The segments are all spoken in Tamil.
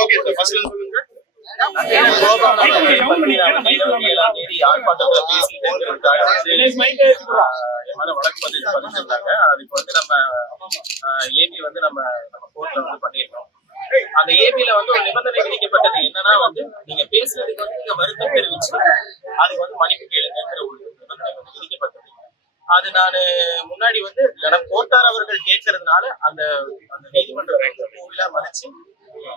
ஓகே சார் ஃபர்ஸ்ட்ல சொல்லுங்க அதுக்கு வந்து நம்ம ஏபி வந்து நம்ம நம்ம கோர்ட்ல வந்து பண்ணியிருக்கோம். அந்த ஏபில வந்து ஒரு நிபந்தனை விதிக்கப்பட்டது என்னன்னா வந்து நீங்க பேசுறதுக்கு வந்து நீங்க வருத்தம் தெரிவிச்சு அதுக்கு வந்து மன்னிப்பு கேளுங்கிற ஒரு நிபந்தனை வந்து விதிக்கப்பட்டது அது நான் முன்னாடி வந்து நம்ம கோட்டார் அவர்கள் கேட்கறதுனால அந்த அந்த நீதிமன்ற ஆச்சு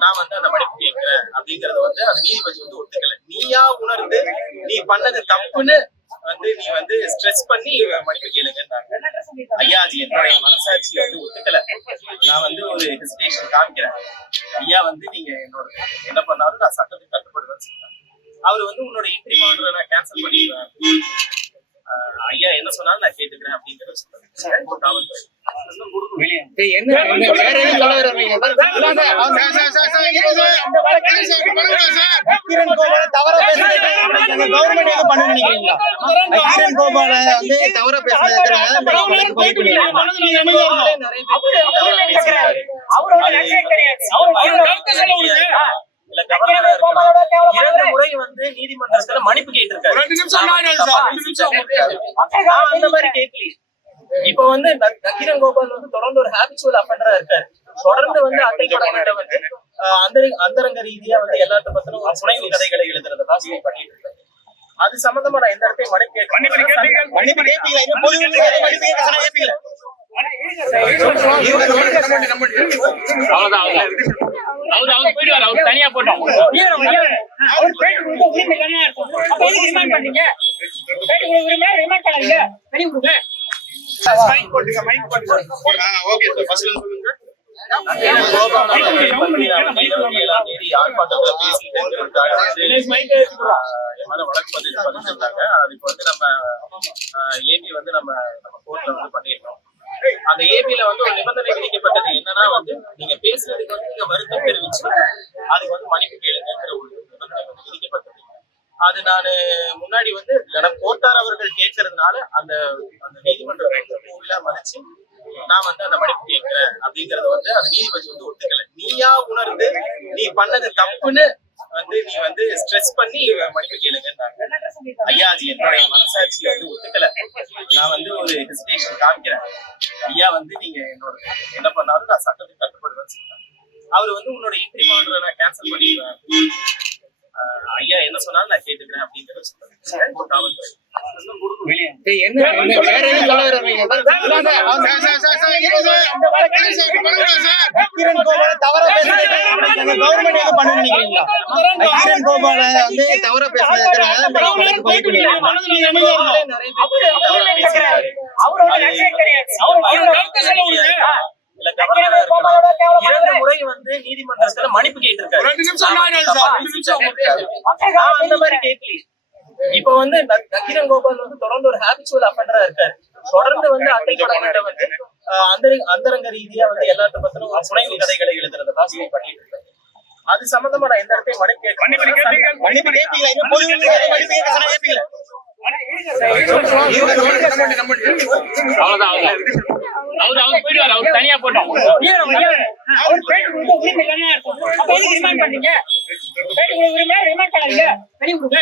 நான் வந்து அந்த மன்னிப்பு கேட்கிறேன் அப்படிங்கறத வந்து அந்த நீதிபதி வந்து ஒத்துக்கல. நீயா உணர்ந்து நீ பண்ணது தப்புன்னு வந்து நீ வந்து ஸ்ட்ரெஸ் பண்ணி மன்னிப்பு கேளுங்கன்னாங்க. ஐயா அது என்னுடைய மனசாட்சி வந்து ஒத்துக்கல. நான் வந்து ஒரு ஹெசிடேஷன் காமிக்கிறேன். ஐயா வந்து நீங்க என்னோட என்ன பண்ணாலும் நான் சட்டத்துக்கு கட்டுப்படுவேன்னு சொன்னேன் அவர் வந்து உன்னோட இன்ட்ரி ஆர்டரை நான் கேன்சல் பண்ணிடுவேன். ஐயா என்ன சொன்னாலும் நான் கேட்டுக்கிறேன் அப்படிங்கறத சொன்னாங்க நக்கீரன் கோபால தவறா பேசுறதுக்கு இந்த கவர்மெண்ட் எதுவும் பண்ண நினைக்கிறீங்களா நக்கீரன் கோபால வந்து தவறா. இரண்டு முறை நீதிமன்றத்துல மன்னிப்பு கேட்டிருக்காரு ரெண்டு நிமிஷம் நான் சார் ரெண்டு நிமிஷம் நான் அந்த மாதிரி கேட்கலையே இப்ப வந்து நக்- நக்கீரன் கோபால் வந்து தொடர்ந்து ஒரு ஹேபிச்சுவல் அஃபண்டரா இருக்காரு தொடர்ந்து வந்து அட்டை படங்கள்ல வந்து ஆஹ், அந்தர- அந்தரங்க ரீதியா வந்து எல்லாத்த பத்தின ஒரு புனைவு கதைகளை எழுதுறத வாசனை பண்ணிட்டு இருக்காரு அது சம்பந்தமா நான் எந்த இடத்தையும் மன்னிப்பு கேட்க மன்னிப்பு கேட்பீங்களா? அவரு தனியா போட்டோம். ஓகே சார் ஃபர்ஸ்ட்ல சொல்லுங்க. வழக்கு பதிவு பண்ணிருந்தாங்க அதுக்கு வந்து நம்ம ஏபி வந்து நம்ம நம்ம கோர்ட்ல வந்து பண்ணியிருக்கோம் அந்த ஏபில வந்து ஒரு நிபந்தனை விதிக்கப்பட்டது என்னன்னா வந்து நீங்க பேசுறதுக்கு வந்து நீங்க வருத்தம் தெரிவிச்சு அதுக்கு வந்து மன்னிப்பு கேளுங்கிற ஒரு நிபந்தனை வந்து விதிக்கப்பட்டது அது நான் முன்னாடி வந்து நம்ம கோட்டார் அவர்கள் கேட்கறதுனால அந்த அந்த நீதிமன்ற கோவிலா மதிச்சு நான் வந்து அந்த மன்னிப்பு கேட்கிறேன் அப்படிங்கறத வந்து அந்த நீதிபதி வந்து ஒத்துக்கல. நீயா உணர்ந்து நீ பண்ணது தப்புன்னு வந்து நீ வந்து ஸ்ட்ரெஸ் பண்ணி மன்னிப்பு கேளுங்கன்னாங்க. ஐயா அது என்னுடைய மனசாட்சி வந்து ஒத்துக்கல. நான் வந்து ஒரு ஹெசிடேஷன் காமிக்கிறேன். ஐயா வந்து நீங்க என்னோட என்ன பண்ணாலும் நான் சட்டத்துக்கு கட்டுப்படுவேன்னு சொன்னேன் அவர் வந்து உன்னோட இன்ட்ரி ஆர்டரை நான் கேன்சல் பண்ணிடுவேன். ஐயா என்ன சொன்னாலும் நான் கேட்டுக்கிறேன் அப்படிங்கறத சொல்றேன் இரண்டு முறை வந்து நீதிமன்றத்துல மன்னிப்பு கேட்டிருக்காரு ரெண்டு நிமிஷம் நான் சார் ரெண்டு நிமிஷம் நான் அந்த மாதிரி கேட்கலையே இப்ப வந்து நக்- நக்கீரன் கோபால் வந்து தொடர்ந்து ஒரு ஹேபிச்சுவல் அஃபண்டரா இருக்காரு. தொடர்ந்து வந்து அட்டை படங்கள்ல வந்து ஆஹ், அந்தர- அந்தரங்க ரீதியா வந்து எல்லாத்த பத்தின ஒரு புனைவு கதைகளை எழுதுறத வாசனை பண்ணிட்டு இருக்காரு அது சம்பந்தமா நான் எந்த இடத்தையும் மன்னிப்பு கேட்க மன்னிப்பு கேட்பீங்களா? தனியா போட்டோம் அவர் பேட்டி உரிமை அப்ப எதுக்கு ரிமாண்ட் பண்ணீங்க பேட்டி கொடுக்க உரிமை ரிமாண்ட் பண்ணாதீங்க வெளிய கொடுங்க